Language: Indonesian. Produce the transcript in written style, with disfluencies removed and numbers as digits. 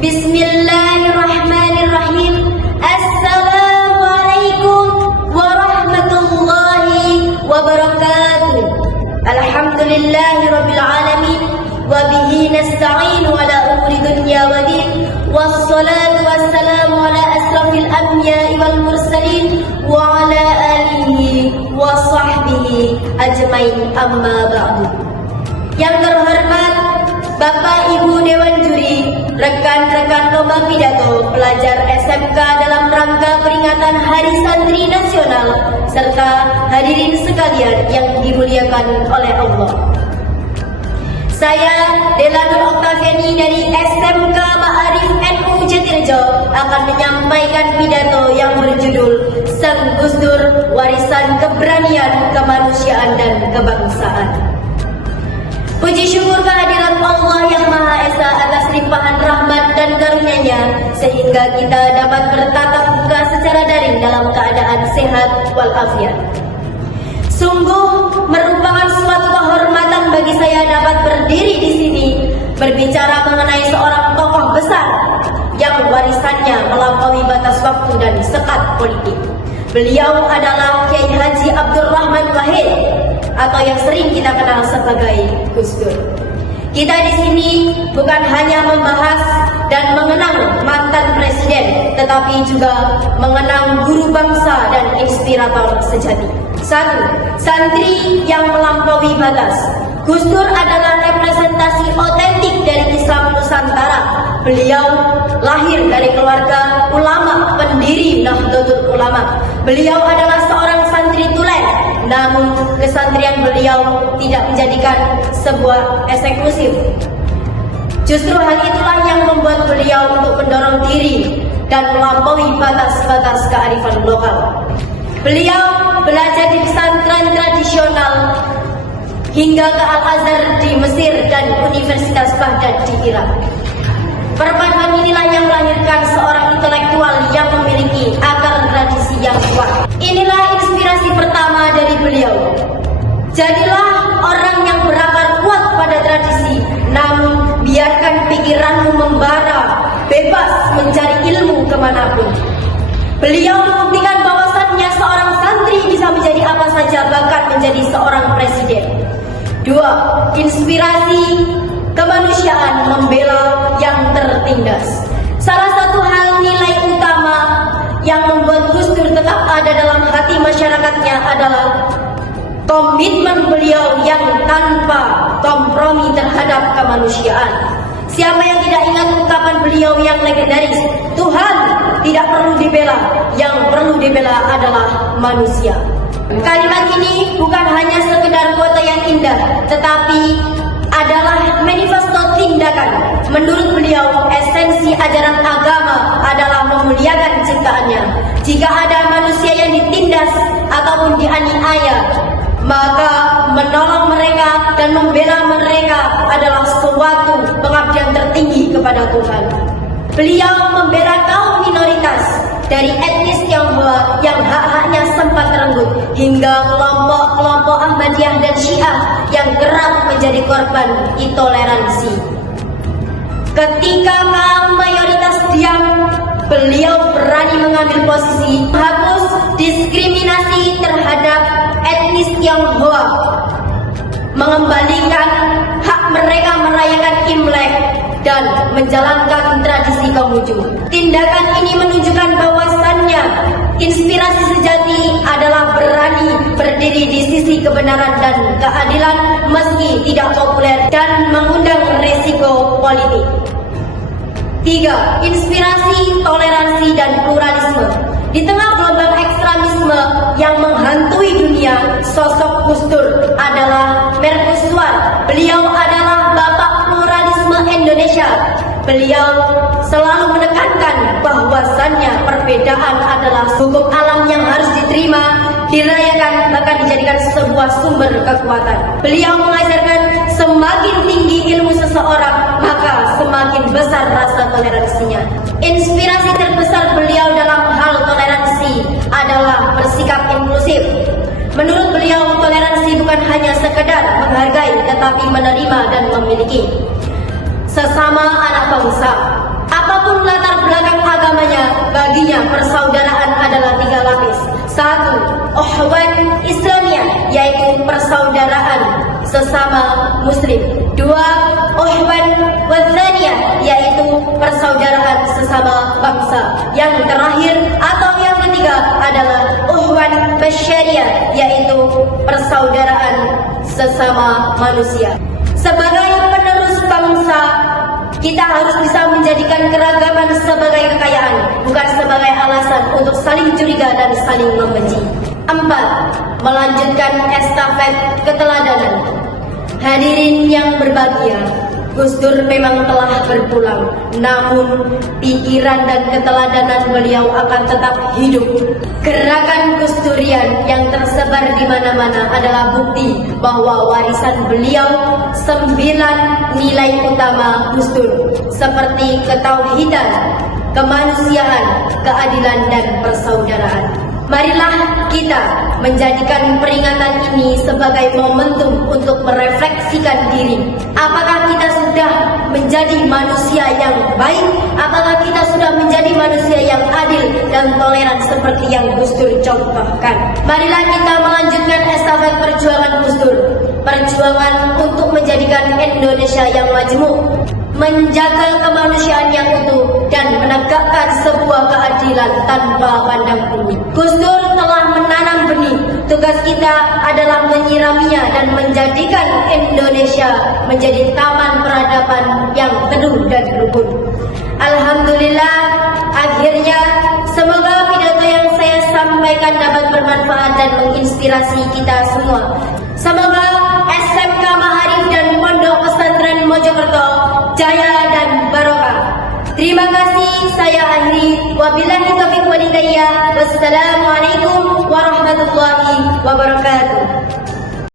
Bismillahirrahmanirrahim. Assalamualaikum warahmatullahi wabarakatuh. Alhamdulillahirabbil alamin wa bihi nasta'inu ala umuri dunya wa din. Wassalatu wassalamu ala asrafil anbiya'i wal mursalin wa ala alihi wa sahbihi ajmain, amma ba'du. Yang terhormat Bapak Ibu Dewan Juri, rekan-rekan lomba pidato, pelajar SMK dalam rangka peringatan Hari Santri Nasional, serta hadirin sekalian yang dimuliakan oleh Allah. Saya Dela Nur Oktaviani dari SMK Ma'arif NU Jatirejo akan menyampaikan pidato yang berjudul Sang Gus Dur, Warisan Keberanian, Kemanusiaan dan Kebangsaan. Puji syukur kehadirat Allah yang Maha Esa atas limpahan rahmat dan karunia-Nya sehingga kita dapat bertatap muka secara daring dalam keadaan sehat walafiat. Sungguh merupakan suatu kehormatan bagi saya dapat berdiri di sini berbicara mengenai seorang tokoh besar yang warisannya melampaui batas waktu dan sekat politik. Beliau adalah Kiai Haji Abdurrahman Wahid atau yang sering kita kenal sebagai Gus Dur. Kita di sini bukan hanya membahas dan mengenang mantan presiden, tetapi juga mengenang guru bangsa dan inspirator sejati. 1. Santri yang melampaui batas. Gus Dur adalah representasi otentik dari Islam Nusantara. Beliau lahir dari keluarga ulama, pendiri Nahdlatul Ulama. Beliau adalah seorang santri tulen, namun kesantrian beliau tidak menjadikan sebuah eksklusif. Justru hal itulah yang membuat beliau untuk mendorong diri dan melampaui batas-batas kearifan lokal. Beliau belajar di pesantren tradisional hingga ke Al-Azhar di Mesir dan Universitas Baghdad di Irak. Perpaduan inilah yang melahirkan seorang intelektual yang memiliki akar tradisi yang kuat. Inilah inspirasi pertama dari beliau. Jadilah orang yang berakar kuat pada tradisi, namun biarkan pikiranmu membara, bebas mencari ilmu kemanapun. Beliau membuktikan bahwasannya seorang santri bisa menjadi apa saja, bahkan menjadi seorang presiden. 2. Inspirasi kemanusiaan, membela yang tertindas. Salah satu hal nilai utama yang membuat Gus Dur tetap ada dalam hati masyarakatnya adalah komitmen beliau yang tanpa kompromi terhadap kemanusiaan. Siapa yang tidak ingat ungkapan beliau yang legendaris, Tuhan tidak perlu dibela, yang perlu dibela adalah manusia. Kalimat ini bukan hanya sekedar kota yang indah, tetapi adalah manifesto tindakan. Menurut beliau, esensi ajaran agama adalah memuliakan ciptaannya. Jika ada manusia yang ditindas ataupun dianiaya, maka menolong mereka dan membela mereka adalah suatu pengabdian tertinggi kepada Tuhan. Beliau membela kaum minoritas dari etnis Tionghoa yang hak-haknya sempat terenggut hingga kelompok-kelompok Ahmadiyah dan Syiah yang kerap menjadi korban intoleransi. Ketika kaum mayoritas diam, beliau berani mengambil posisi menghapus diskriminasi terhadap etnis Tionghoa, mengembalikan hak mereka merayakan Imlek dan menjalankan tradisi Konghucu. Tindakan ini menunjukkan bahwasannya inspirasi sejati adalah berani berdiri di sisi kebenaran dan keadilan meski tidak populer dan mengundang resiko politik. 3. Inspirasi, toleransi dan pluralisme. Di tengah gelombang ekstremisme yang menghantui dunia, sosok Gus Dur adalah mercusuar. Beliau adalah bapak pluralisme Indonesia. Beliau selalu menekankan bahwasannya perbedaan adalah hukum alam yang harus diterima, dirayakan, bahkan dijadikan sebuah sumber kekuatan. Beliau mengajarkan semakin tinggi ilmu seseorang, maka semakin besar rasa toleransinya. Inspirasi terbesar beliau dalam hal toleransi adalah bersikap inklusif. Menurut beliau, toleransi bukan hanya sekedar menghargai, tetapi menerima dan memiliki sesama anak bangsa. Apa belakang agamanya, baginya persaudaraan adalah 3 lapis. 1. Ukhuwah Islamiyah, yaitu persaudaraan sesama muslim. 2. Ukhuwah Wadhaniyah, yaitu persaudaraan sesama bangsa. Yang terakhir atau yang ketiga adalah Ukhuwah Basyariyah, yaitu persaudaraan sesama manusia. Sebagai penerus bangsa, kita harus bisa menjadikan keragaman sebagai kekayaan, bukan sebagai alasan untuk saling curiga dan saling membenci. 4. Melanjutkan estafet keteladanan. Hadirin yang berbahagia, Gus Dur memang telah berpulang, namun pikiran dan keteladanan beliau akan tetap hidup. Gerakan Gus Durian yang tersebar di mana-mana adalah bukti bahwa warisan beliau 9 nilai utama Gus Dur, seperti ketauhidan, kemanusiaan, keadilan, dan persaudaraan. Marilah kita menjadikan peringatan ini sebagai momentum untuk merefleksikan diri. Apakah kita sudah menjadi manusia yang baik? Apakah kita sudah menjadi manusia yang adil dan toleran seperti yang Gus Dur contohkan? Marilah kita melanjutkan estafet perjuangan Gus Dur. Perjuangan untuk menjadikan Indonesia yang majemuk, menjaga kemanusiaan yang utuh, dan menegakkan sebuah keadilan tanpa pandang bulu. Gus Dur telah menanam benih. Tugas kita adalah menyiraminya dan menjadikan Indonesia menjadi taman peradaban yang teduh dan rukun. Alhamdulillah, akhirnya semoga pidato yang saya sampaikan dapat bermanfaat dan menginspirasi kita semua. Semoga SMK Ma'arif dan Pondok Pesantren Mojokerto jaya dan barokah. Terima kasih, saya akhiri. Wabillahi taufiq wal hidayah. Wassalamualaikum warahmatullahi wabarakatuh.